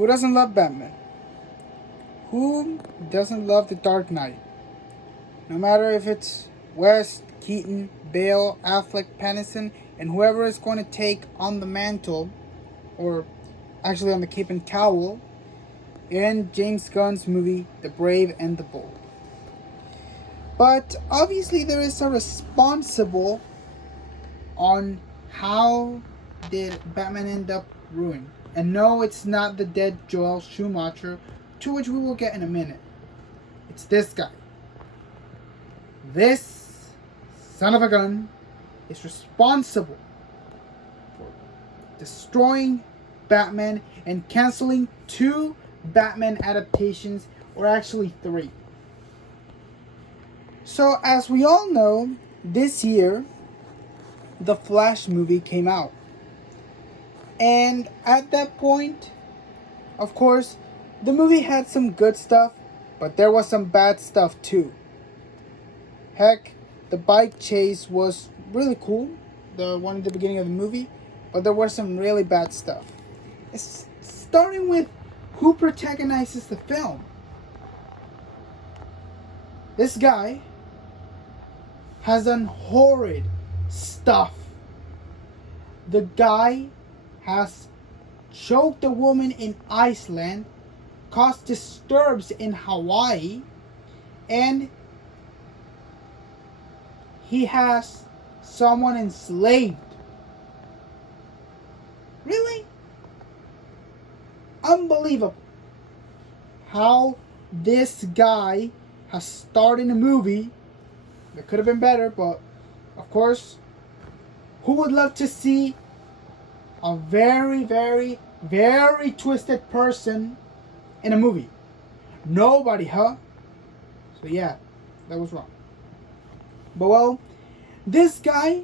Who doesn't love Batman? Who doesn't love The Dark Knight? No matter if it's West, Keaton, Bale, Affleck, Pattinson, and whoever is going to take on the mantle, or actually on the cape and cowl, in James Gunn's movie The Brave and the Bold. But obviously there is a responsible on how did Batman end up ruined. And no, it's not the dead Joel Schumacher, to which we will get in a minute. It's this guy. This son of a gun is responsible for destroying Batman and canceling 2 Batman adaptations, or actually 3. So, as we all know, this year, the Flash movie came out. And at that point, of course, the movie had some good stuff, but there was some bad stuff too. Heck, the bike chase was really cool, the one at the beginning of the movie, but there was some really bad stuff. It's starting with who protagonizes the film. This guy has done horrid stuff. The guy has choked a woman in Iceland, caused disturbs in Hawaii, and he has someone enslaved. Really? Unbelievable how this guy has starred in a movie that could have been better, but of course, who would love to see a very, very, very twisted person in a movie? Nobody, huh? So yeah, that was wrong. But well, this guy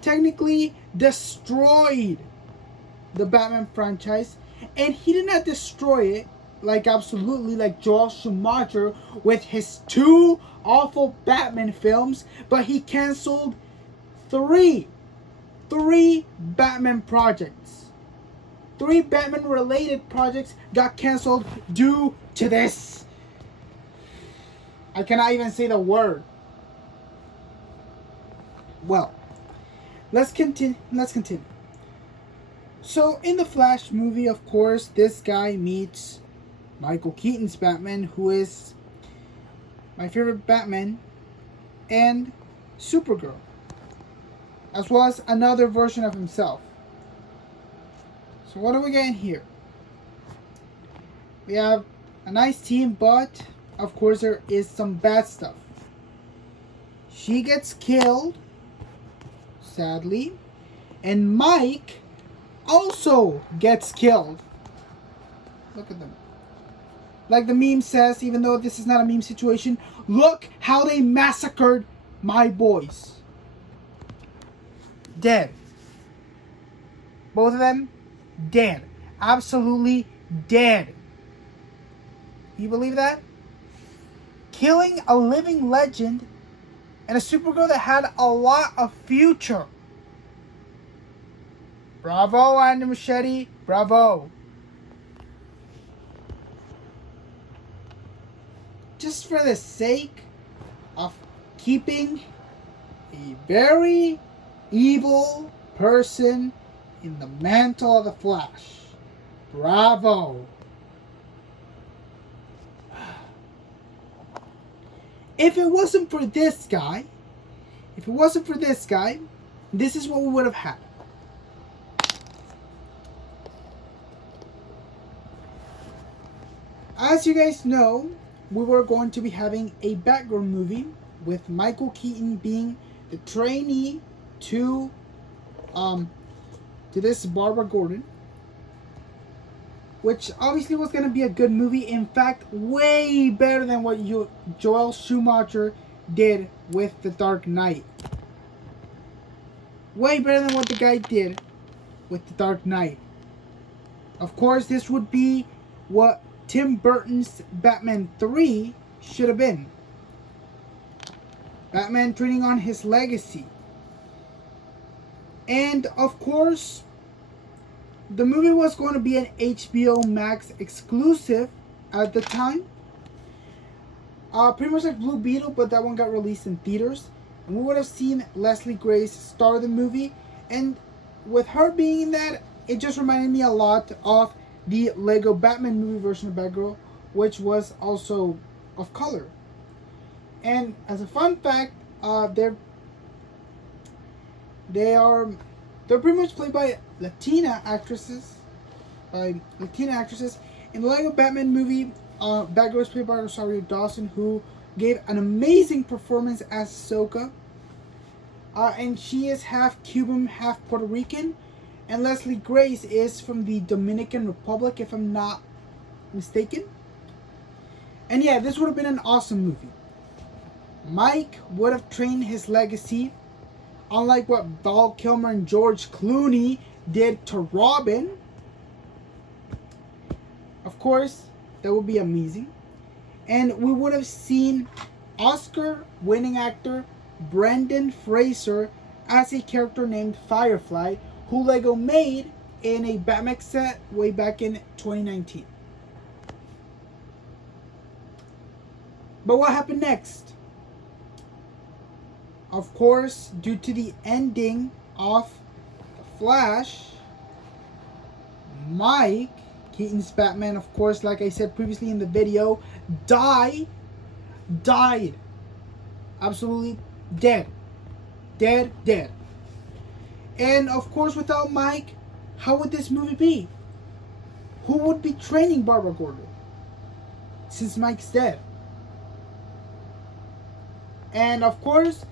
technically destroyed the Batman franchise, and he did not destroy it like absolutely like Joel Schumacher with his 2 awful Batman films, but he canceled 3 Batman projects. 3 Batman related projects got canceled due to this. I cannot even say the word. Well, let's continue. So in the Flash movie, of course, this guy meets Michael Keaton's Batman, who is my favorite Batman, and Supergirl, as well as another version of himself. So what are we getting here? We have a nice team, but of course there is some bad stuff. She gets killed, sadly, and Mike also gets killed. Look at them. Like the meme says, even though this is not a meme situation, look how they massacred my boys. Dead. Both of them dead. Absolutely dead. You believe that? Killing a living legend and a Supergirl that had a lot of future. Bravo, Andy Muschietti. Bravo. Just for the sake of keeping a very evil person in the mantle of the Flash. Bravo. If it wasn't for this guy, this is what we would have had. As you guys know, we were going to be having a Batgirl movie with Michael Keaton being the trainee to this Barbara Gordon, which obviously was going to be a good movie. In fact, way better than what Joel Schumacher did with The Dark Knight. Way better than what the guy did with The Dark Knight. Of course, this would be what Tim Burton's Batman 3 should have been. Batman treading on his legacy. And of course, The movie was going to be an HBO Max exclusive at the time. Pretty much like Blue Beetle, but that one got released in theaters. And we would have seen Leslie Grace star the movie. And with her being in that, it just reminded me a lot of the Lego Batman movie version of Batgirl, which was also of color. And as a fun fact, they're pretty much played by Latina actresses. In the Lego Batman movie, Batgirl is played by Rosario Dawson, who gave an amazing performance as Ahsoka. And she is half Cuban, half Puerto Rican. And Leslie Grace is from the Dominican Republic, if I'm not mistaken. And yeah, this would have been an awesome movie. Mike would have trained his legacy, unlike what Val Kilmer and George Clooney did to Robin. Of course, that would be amazing. And we would have seen Oscar-winning actor Brendan Fraser as a character named Firefly, who Lego made in a Batman set way back in 2019. But what happened next? Of course, due to the ending of The Flash, Mike, Keaton's Batman, of course, like I said previously in the video, died. Absolutely dead. Dead. And of course, without Mike, how would this movie be? Who would be training Barbara Gordon? Since Mike's dead. And of course,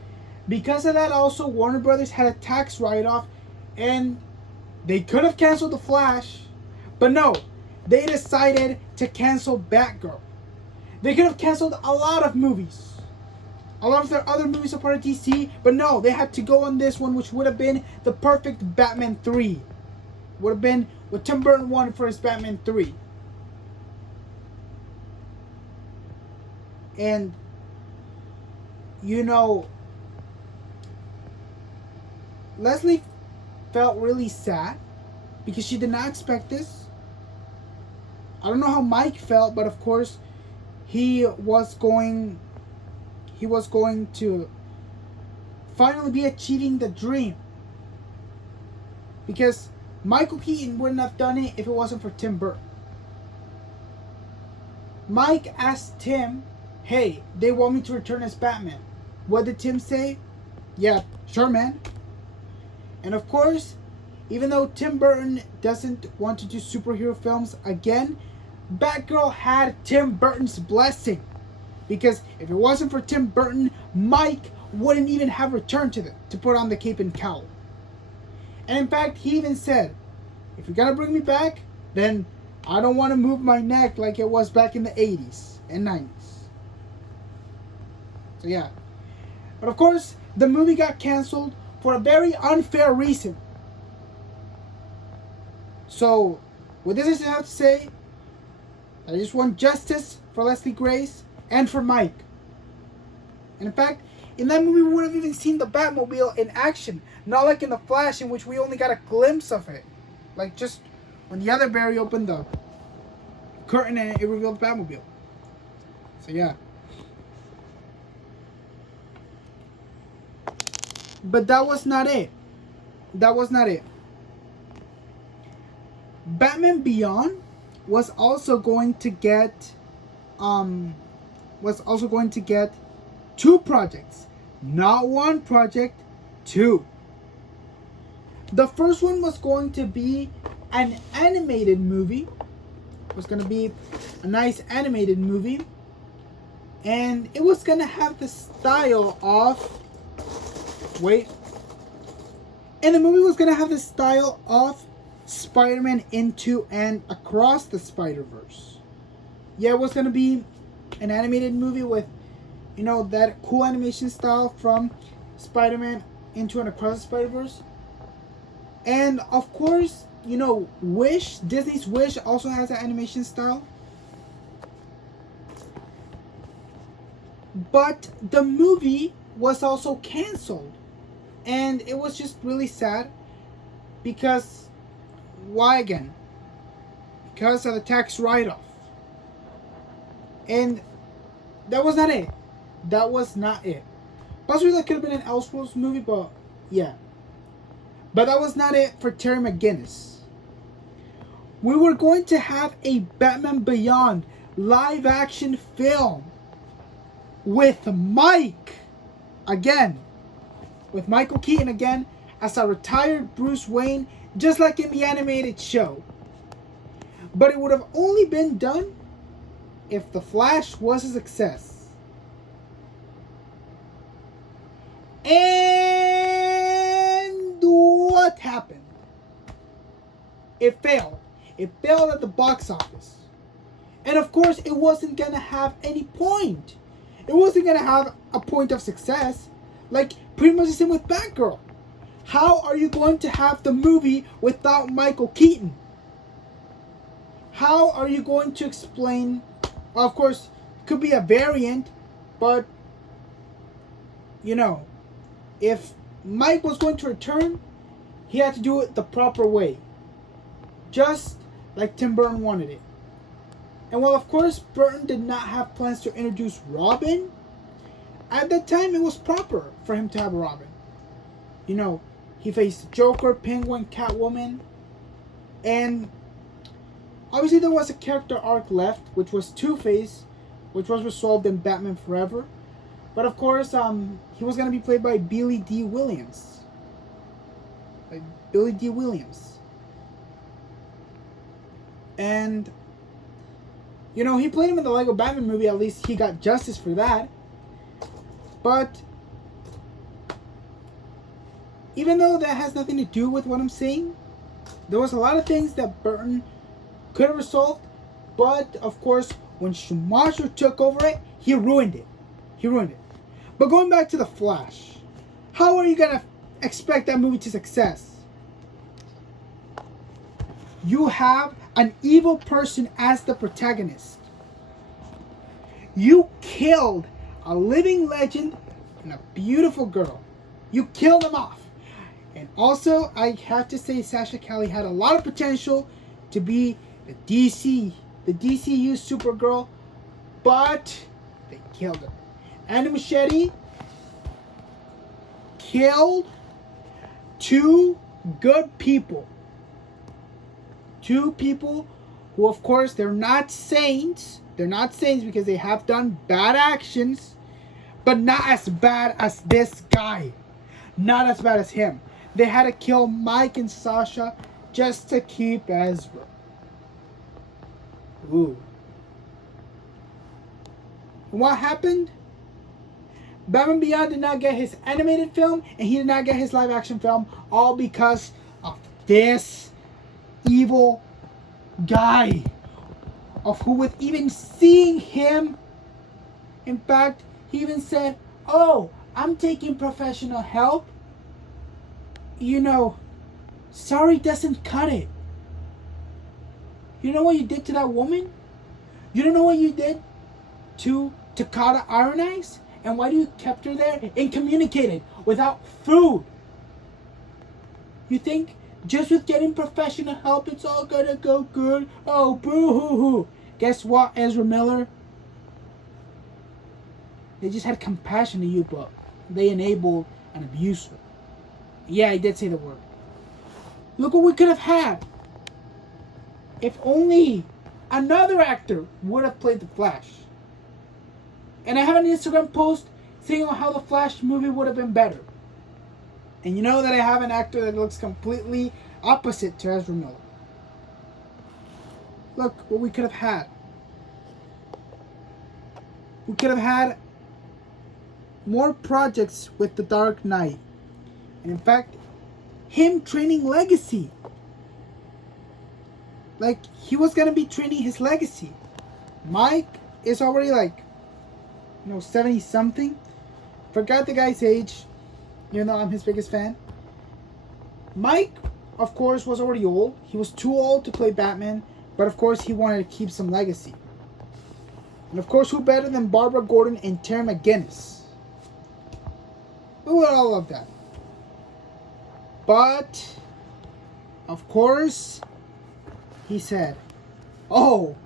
because of that, also Warner Brothers had a tax write-off, and they could have canceled The Flash, but no, they decided to cancel Batgirl. They could have canceled a lot of movies. A lot of their other movies are part of DC, but no, they had to go on this one, which would have been the perfect Batman 3. Would have been what Tim Burton wanted for his Batman 3. And, you know, Leslie felt really sad because she did not expect this. I don't know how Mike felt, but of course, he was going to finally be achieving the dream. Because Michael Keaton wouldn't have done it if it wasn't for Tim Burton. Mike asked Tim, hey, they want me to return as Batman. What did Tim say? Yeah, sure, man. And of course, even though Tim Burton doesn't want to do superhero films again, Batgirl had Tim Burton's blessing. Because if it wasn't for Tim Burton, Mike wouldn't even have returned to put on the cape and cowl. And in fact, he even said, if you're gonna bring me back, then I don't want to move my neck like it was back in the 80s and 90s. So yeah. But of course, the movie got canceled for a very unfair reason. So, with this I have to say, I just want justice for Leslie Grace and for Mike. And in fact, in that movie we would have even seen the Batmobile in action. Not like in The Flash, in which we only got a glimpse of it. Like just when the other Barry opened the curtain and it revealed the Batmobile. So yeah. But that was not it. Batman Beyond was also going to get two projects. Not one project, two. The first one was going to be an animated movie. It was going to be a nice animated movie. And it was going to have the style of... And the movie was going to have the style of Spider-Man Into and Across the Spider-Verse. Yeah, it was going to be an animated movie with, you know, that cool animation style from Spider-Man Into and Across the Spider-Verse. And of course, you know, Disney's Wish also has an animation style. But the movie was also canceled. And it was just really sad because Why again? Because of the tax write-off. And that was not it. That was not it. Possibly that could have been an Elseworlds movie, but yeah. But that was not it for Terry McGinnis. We were going to have a Batman Beyond live action film with Mike again. With Michael Keaton again as a retired Bruce Wayne, just like in the animated show. But it would have only been done if The Flash was a success. And what happened? It failed. It failed at the box office. And of course, it wasn't going to have any point. It wasn't going to have a point of success. Like, pretty much the same with Batgirl. How are you going to have the movie without Michael Keaton? How are you going to explain... Well, of course, it could be a variant, but... You know, if Mike was going to return, he had to do it the proper way. Just like Tim Burton wanted it. And while of course Burton did not have plans to introduce Robin, at that time it was proper for him to have a Robin. You know, he faced Joker, Penguin, Catwoman, and obviously there was a character arc left, which was Two-Face, which was resolved in Batman Forever. But of course, he was going to be played by Billy D. Williams. And, you know, he played him in the Lego Batman movie. At least he got justice for that. But, even though that has nothing to do with what I'm saying, there was a lot of things that Burton could have resolved. But, of course, when Schumacher took over it, he ruined it. But going back to The Flash, how are you going to expect that movie to success? You have an evil person as the protagonist. You killed a living legend and a beautiful girl. You killed them off. And also, I have to say, Sasha Calle had a lot of potential to be the DCU Supergirl, but they killed her. Andy Muschietti killed two good people. Two people who, of course, they're not saints. They're not saints because they have done bad actions, but not as bad as this guy. Not as bad as him. They had to kill Mike and Sasha just to keep Ezra. Ooh. And what happened? Batman Beyond did not get his animated film, and he did not get his live action film, all because of this evil guy, of who, with even seeing him, in fact, he even said, "Oh, I'm taking professional help. You know, sorry doesn't cut it." You know what you did to that woman? You don't know what you did to Takata Iron Eyes? And why you kept her there incommunicated, without food? You think just with getting professional help it's all gonna go good? Oh, boo-hoo-hoo. Guess what, Ezra Miller? They just had compassion to you, but they enabled an abuser. Yeah, I did say the word. Look what we could have had. If only another actor would have played the Flash. And I have an Instagram post saying how the Flash movie would have been better. And you know that I have an actor that looks completely opposite to Ezra Miller. Look what we could have had. We could have had more projects with The Dark Knight. And in fact, him training Legacy. Like, he was going to be training his Legacy. Mike is already like, 70 something. Forgot the guy's age, even though I'm his biggest fan. Mike, of course, was already old. He was too old to play Batman, but of course he wanted to keep some legacy. And of course, who better than Barbara Gordon and Terry McGinnis? We would all love that. But, of course, he said, "Oh,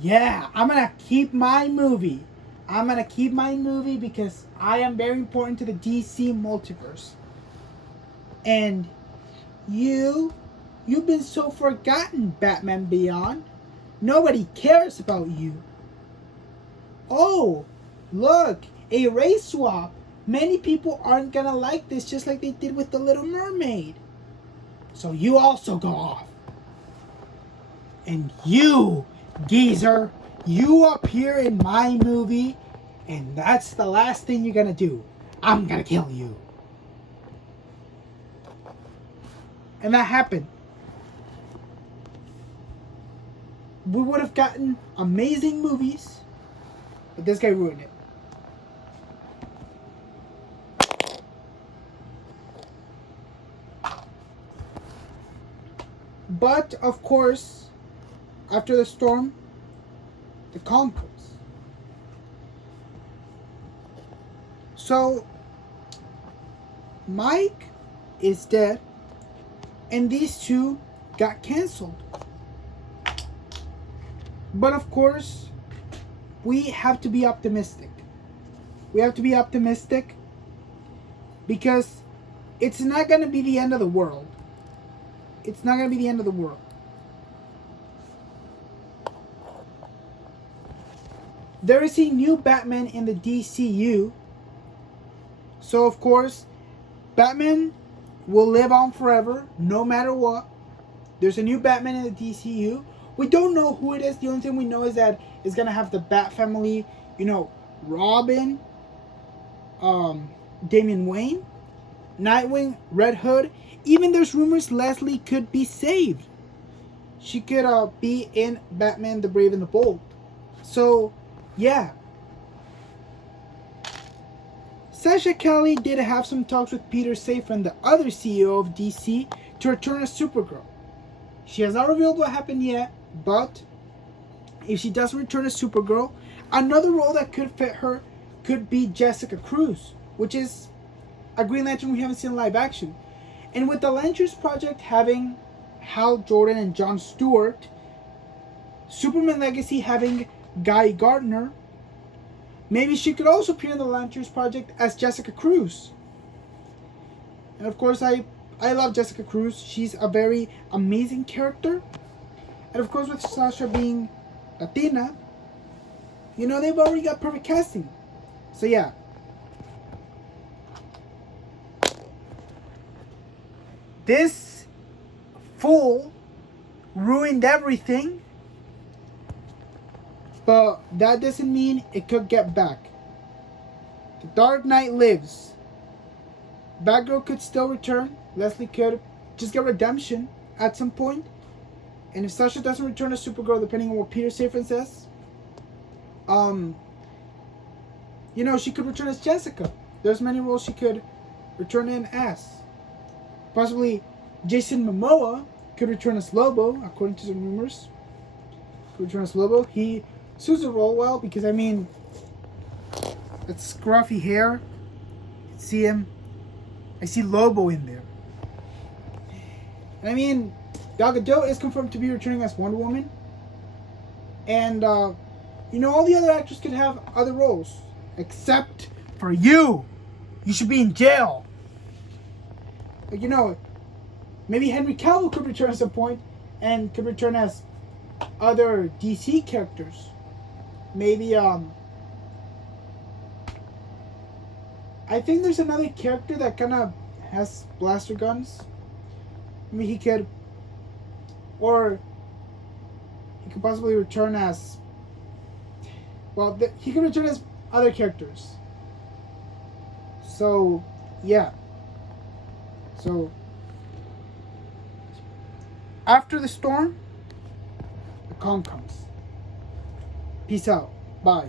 yeah, I'm gonna keep my movie. I'm gonna keep my movie because I am very important to the DC multiverse. And you've been so forgotten, Batman Beyond. Nobody cares about you. Oh, look, a race swap. Many people aren't gonna like this just like they did with the Little Mermaid. So you also go off. And you, geezer, you appear in my movie, and that's the last thing you're gonna do. I'm gonna kill you." And that happened. We would have gotten amazing movies, but this guy ruined it. But, of course, after the storm, the calm comes. So, Mike is dead, and these two got canceled. But of course, we have to be optimistic. We have to be optimistic because it's not going to be the end of the world. It's not going to be the end of the world. There is a new Batman in the DCU. So of course, Batman will live on forever, no matter what. There's a new Batman in the DCU. We don't know who it is. The only thing we know is that it's gonna have the Bat family. You know, Robin, Damian Wayne, Nightwing, Red Hood. Even there's rumors Leslie could be saved. She could be in Batman: The Brave and the Bold. So, yeah. Sasha Calle did have some talks with Peter Safran, the other CEO of DC, to return as Supergirl. She has not revealed what happened yet, but if she does return as Supergirl, another role that could fit her could be Jessica Cruz, which is a Green Lantern we haven't seen live action. And with the Lanterns Project having Hal Jordan and Jon Stewart, Superman Legacy having Guy Gardner, maybe she could also appear in the Lanterns Project as Jessica Cruz. And of course, I love Jessica Cruz. She's a very amazing character. And of course, with Sasha being Latina, you know, they've already got perfect casting. So yeah. This fool ruined everything. But that doesn't mean it could get back. The Dark Knight lives. Batgirl could still return. Leslie could just get redemption at some point. And if Sasha doesn't return as Supergirl, depending on what Peter Safran says, you know, she could return as Jessica. There's many roles she could return in as. Possibly Jason Momoa could return as Lobo, according to some rumors. Could return as Lobo. He suits the role well because, I mean, that scruffy hair. You see him. I see Lobo in there. And I mean, Gal Gadot is confirmed to be returning as Wonder Woman. And, you know, all the other actors could have other roles. Except for you. You should be in jail. Like, you know, maybe Henry Cavill could return at some point and could return as other DC characters. Maybe, I think there's another character that kind of has blaster guns. I mean, he could, or he could possibly return as, well, he could return as other characters. So, yeah. So, after the storm, the calm comes. Peace out. Bye.